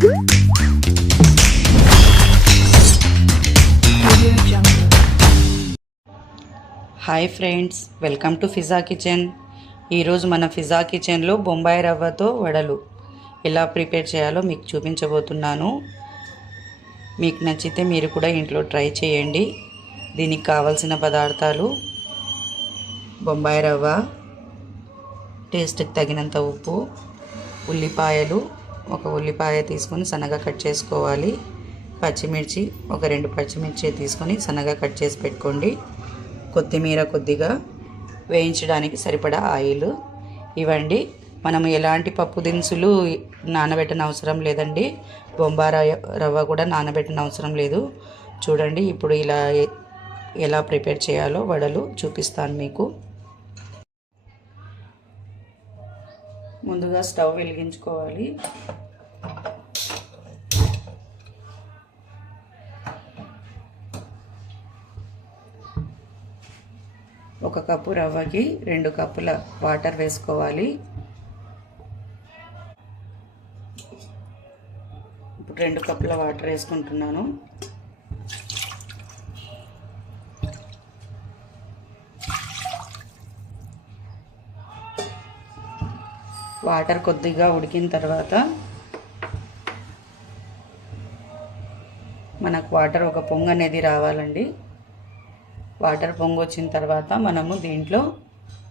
Hi friends, welcome to Fiza kitchen. ఈరోజు మన ఫిజా కిచెన్లో బొంబాయి రవ్వతో వడలు ఎలా ప్రిపేర్ చేయాలో మీకు చూపించబోతున్నాను. మీకు నచ్చితే మీరు కూడా ఇంట్లో ట్రై చేయండి. దీనికి కావలసిన పదార్థాలు: బొంబాయి రవ్వ, టేస్ట్కి తగినంత ఉప్పు, ఉల్లిపాయలు, ఒక ఉల్లిపాయ తీసుకొని సన్నగా కట్ చేసుకోవాలి. పచ్చిమిర్చి, ఒక 2 పచ్చిమిర్చి తీసుకొని సన్నగా కట్ చేసి పెట్టుకోండి. కొత్తిమీర, కొద్దిగా వేయించడానికి సరిపడా ఆయిల్. ఇవ్వండి. మనం ఎలాంటి పప్పు దినుసులు నానబెట్టన అవసరం లేదండి. బొంబాయి రవ్వ కూడా నానబెట్టన అవసరం లేదు. చూడండి, ఇప్పుడు ఇలా ఎలా ప్రిపేర్ చేయాలో వడలు చూపిస్తాను మీకు. ముందుగా స్టవ్ వెలిగించుకోవాలి. ఒక కప్పు రవ్వకి 2 కప్పుల వాటర్ వేసుకోవాలి. ఇప్పుడు 2 కప్పుల వాటర్ వేసుకుంటున్నాను. వాటర్ కొద్దిగా ఉడికిన తర్వాత మనకు వాటర్ ఒక పొంగు అనేది రావాలండి. వాటర్ పొంగు వచ్చిన తర్వాత మనము దీంట్లో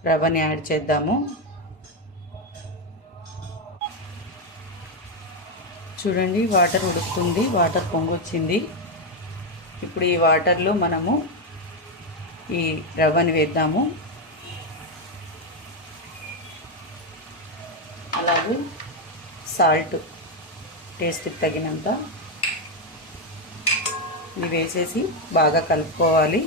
రవ్వని యాడ్ చేద్దాము. చూడండి, వాటర్ ఉడుకుతుంది, వాటర్ పొంగు వచ్చింది. ఇప్పుడు ఈ వాటర్లో మనము ఈ రవ్వని వేద్దాము. అలాగే సాల్ట్ టేస్ట్కి తగినంత ఇది వేసేసి బాగా కలుపుకోవాలి.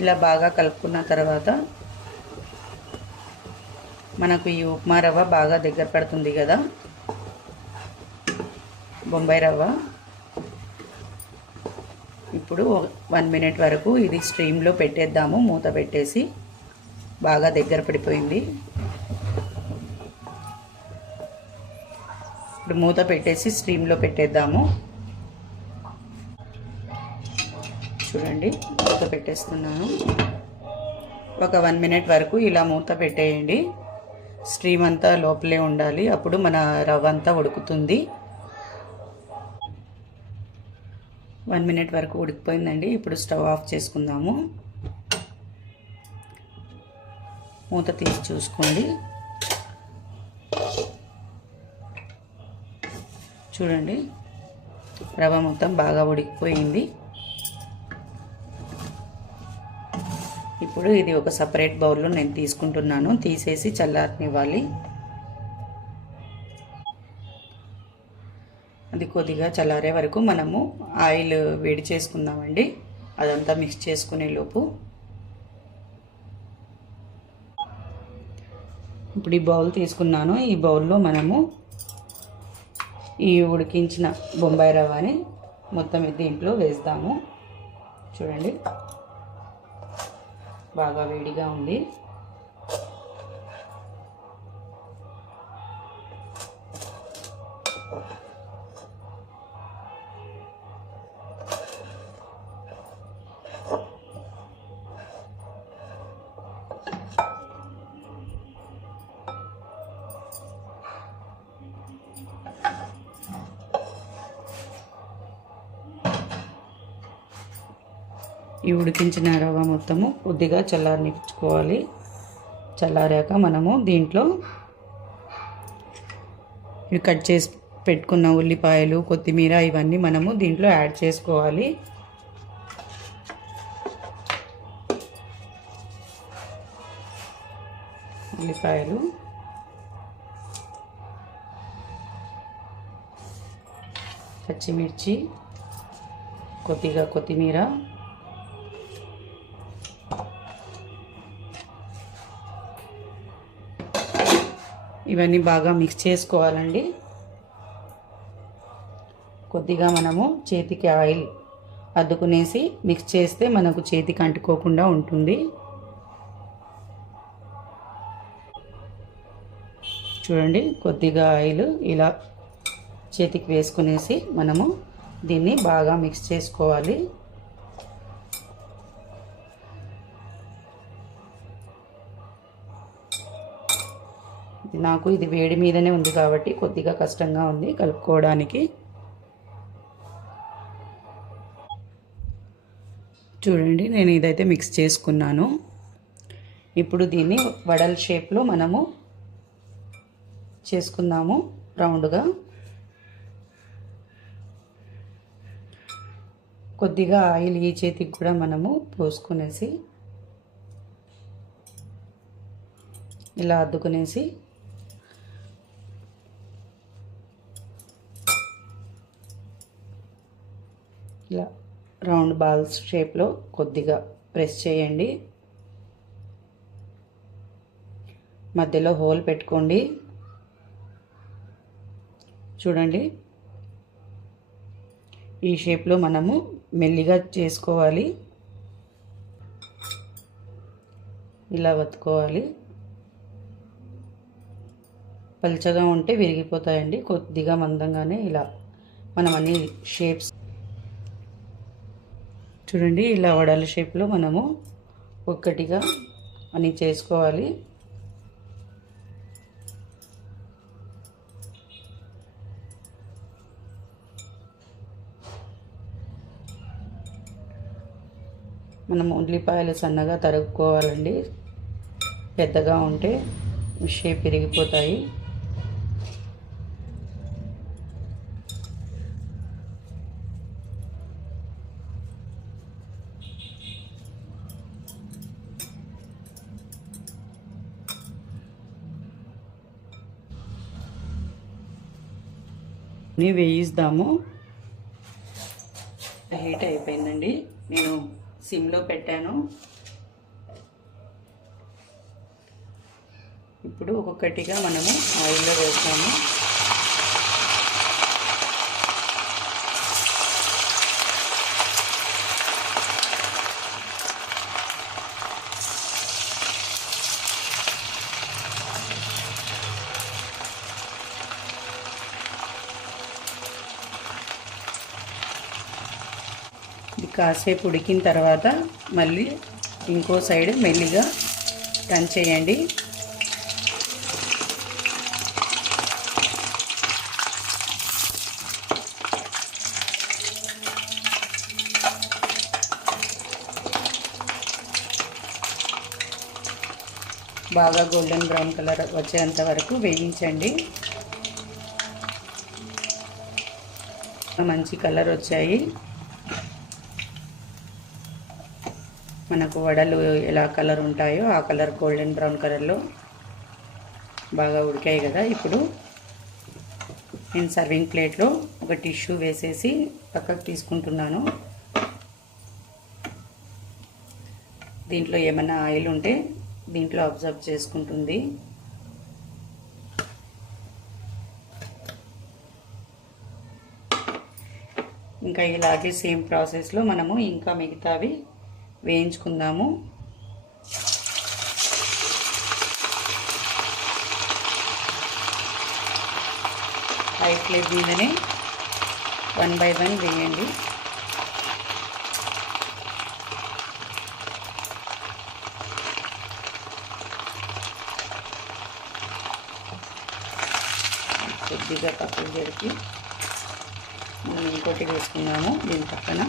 ఇలా బాగా కలుపుకున్న తర్వాత మనకు ఈ ఉప్మా రవ్వ బాగా దగ్గర పడుతుంది కదా, బొంబాయి రవ్వ. ఇప్పుడు 1 మినిట్ వరకు ఇది స్ట్రీమ్లో పెట్టేద్దాము. మూత పెట్టేసి బాగా దగ్గర పడిపోయింది. ఇప్పుడు మూత పెట్టేసి స్ట్రీమ్లో పెట్టేద్దాము. చూడండి, మూత పెట్టేస్తున్నాను. ఒక 1 మినిట్ వరకు ఇలా మూత పెట్టేయండి. స్ట్రీమ్ అంతా లోపలే ఉండాలి, అప్పుడు మన రవ్వ అంతా ఉడుకుతుంది. 1 మినిట్ వరకు ఉడికిపోయిందండి. ఇప్పుడు స్టవ్ ఆఫ్ చేసుకుందాము. మూత తీసి చూసుకోండి. చూడండి, రవ్వ మొత్తం బాగా ఉడికిపోయింది. ఇప్పుడు ఇది ఒక సపరేట్ బౌల్లో నేను తీసుకుంటున్నాను. తీసేసి చల్లారనివ్వాలి. అది కొద్దిగా చల్లారే వరకు మనము ఆయిల్ వేడి చేసుకుందామండి. అదంతా మిక్స్ చేసుకునే లోపు ఇప్పుడు ఈ బౌల్ తీసుకున్నాను. ఈ బౌల్లో మనము ఈ ఉడికించిన బొంబాయి రవ్వని మొత్తం దీంట్లో వేస్తాము. చూడండి, బాగా వేడిగా ఉంది. ఈ ఉడికించిన రవ్వ మొత్తము కొద్దిగా చల్లారనిచ్చుకోవాలి. చల్లారాక మనము దీంట్లో ఇవి కట్ చేసి పెట్టుకున్న ఉల్లిపాయలు, కొత్తిమీర ఇవన్నీ మనము దీంట్లో యాడ్ చేసుకోవాలి. ఉల్లిపాయలు, పచ్చిమిర్చి, కొద్దిగా కొత్తిమీర, ఇవన్నీ బాగా మిక్స్ చేసుకోవాలండి. కొద్దిగా మనము చేతికి ఆయిల్ అద్దుకునేసి మిక్స్ చేస్తే మనకు చేతికి అంటుకోకుండా ఉంటుంది. చూడండి, కొద్దిగా ఆయిల్ ఇలా చేతికి వేసుకునేసి మనము దీన్ని బాగా మిక్స్ చేసుకోవాలి. నాకు ఇది వేడి మీదనే ఉంది కాబట్టి కొద్దిగా కష్టంగా ఉంది కలుపుకోవడానికి. చూడండి, నేను ఇదైతే మిక్స్ చేసుకున్నాను. ఇప్పుడు దీన్ని వడల షేప్లో మనము చేసుకుందాము రౌండ్గా. కొద్దిగా ఆయిల్ ఈ చేతికి కూడా మనము పోసుకునేసి ఇలా అద్దుకునేసి ఇలా రౌండ్ బాల్స్ షేప్లో కొద్దిగా ప్రెస్ చేయండి. మధ్యలో హోల్ పెట్టుకోండి. చూడండి, ఈ షేప్లో మనము మెల్లిగా చేసుకోవాలి. ఇలా వత్తుకోవాలి. పల్చగా ఉంటే విరిగిపోతాయండి. కొద్దిగా మందంగానే ఇలా మనం అన్ని షేప్స్ చూడండి, ఇలా వడల షేప్లో మనము ఒక్కటిగా అన్ని చేసుకోవాలి. మనం ఉల్లిపాయలు సన్నగా తరుక్కోవాలండి. పెద్దగా ఉంటే షేప్ విరిగిపోతాయి. వేయిద్దాము. హీట్ అయిపోయిందండి. నేను సిమ్లో పెట్టాను. ఇప్పుడు ఒక్కొక్కటిగా మనము ఆయిల్లో వేస్తాము. ఇది కాసేపు ఉడికిన తర్వాత మళ్ళీ ఇంకో సైడ్ మెల్లిగా టర్న్ చేయండి. బాగా గోల్డెన్ బ్రౌన్ కలర్ వచ్చేంత వరకు వేయించండి. మంచి కలర్ వచ్చాయి. మనకు వడలు ఎలా కలర్ ఉంటాయో ఆ కలర్ గోల్డెన్ బ్రౌన్ కలర్లో బాగా ఉడికాయి కదా. ఇప్పుడు నేను సర్వింగ్ ప్లేట్లో ఒక టిష్యూ వేసేసి పక్కకు తీసుకుంటున్నాను. దీంట్లో ఏమైనా ఆయిల్ ఉంటే దీంట్లో అబ్జర్వ్ చేసుకుంటుంది. ఇంకా ఇలాగే సేమ్ ప్రాసెస్లో మనము ఇంకా మిగతావి వేయించుకుందాము. హై ఫ్లేమ్ మీదనే 1 by 1 వేయండి. కొద్దిగా పక్కకు జరిపి మనం ఇంకోటి వేసుకున్నాము దీని పక్కన.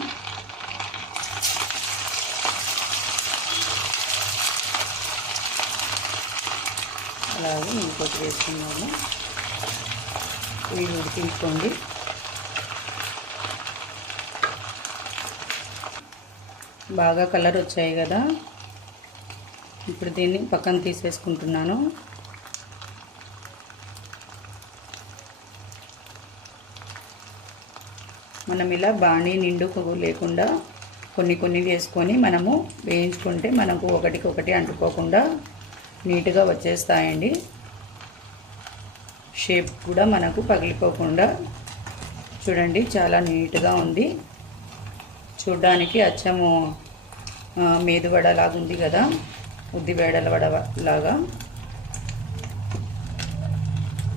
అలాగే ఇంకోటి వేసుకున్నాము. ఇవి ఉడికించుకోండి. బాగా కలర్ వచ్చాయి కదా. ఇప్పుడు దీన్ని పక్కన తీసేసుకుంటున్నాను. మనం ఇలా బాణీ నిండు లేకుండా కొన్ని కొన్ని వేసుకొని మనము వేయించుకుంటే మనకు ఒకటికొకటి అంటుకోకుండా నీట్గా వచ్చేస్తాయండి. షేప్ కూడా మనకు పగిలిపోకుండా చూడండి చాలా నీట్గా ఉంది. చూడ్డానికి అచ్చము మేదువడ లాగా ఉంది కదా, ఉద్దివేడల వడ లాగా.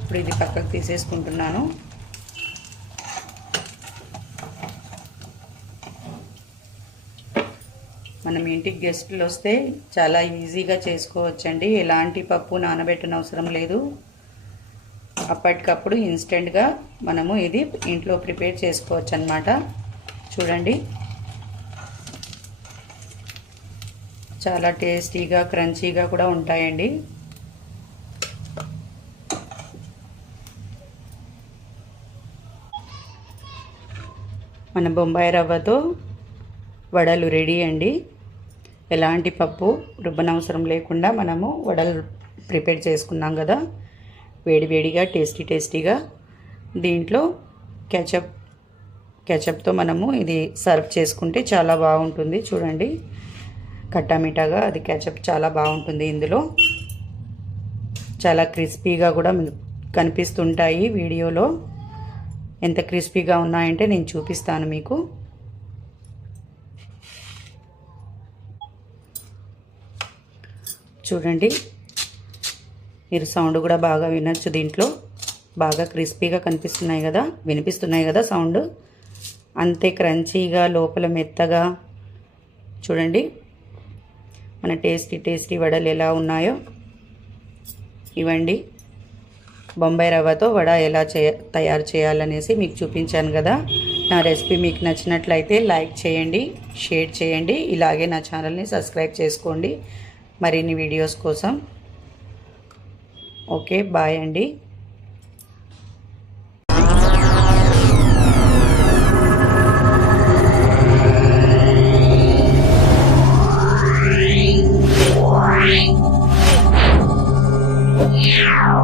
ఇప్పుడు ఇది పక్కకు తీసేసుకుంటున్నాను. మనం ఇంటికి గెస్టులు వస్తే చాలా ఈజీగా చేసుకోవచ్చండి. ఎలాంటి పప్పు నానబెట్టనవసరం అవసరం లేదు. అప్పటికప్పుడు ఇన్స్టెంట్గా మనము ఇది ఇంట్లో ప్రిపేర్ చేసుకోవచ్చు అన్నమాట. చూడండి చాలా టేస్టీగా క్రంచీగా కూడా ఉంటాయండి. మన బొంబాయి రవ్వతో వడలు రెడీ అండి. ఎలాంటి పప్పు రుబ్బనవసరం లేకుండా మనము వడలు ప్రిపేర్ చేసుకున్నాం కదా, వేడివేడిగా టేస్టీగా. దీంట్లో కెచప్తో మనము ఇది సర్వ్ చేసుకుంటే చాలా బాగుంటుంది. చూడండి కట్టామిఠాగా అది కెచప్ చాలా బాగుంటుంది. ఇందులో చాలా క్రిస్పీగా కూడా కనిపిస్తుంటాయి. వీడియోలో ఎంత క్రిస్పీగా ఉన్నాయంటే నేను చూపిస్తాను మీకు. చూడండి మీరు సౌండ్ కూడా బాగా వినొచ్చు. దీంట్లో బాగా క్రిస్పీగా కనిపిస్తున్నాయి కదా, వినిపిస్తున్నాయి కదా సౌండ్. అంతే క్రంచీగా, లోపల మెత్తగా. చూడండి మన టేస్టీ వడలు ఎలా ఉన్నాయో. ఇవ్వండి బొంబాయి రవ్వతో వడ ఎలా తయారు చేయాలనేసి మీకు చూపించాను కదా. నా రెసిపీ మీకు నచ్చినట్లయితే లైక్ చేయండి, షేర్ చేయండి. ఇలాగే నా ఛానల్ని సబ్స్క్రైబ్ చేసుకోండి మరిన్ని వీడియోస్ కోసం. ఓకే, బాయ్ అండి. Yeah.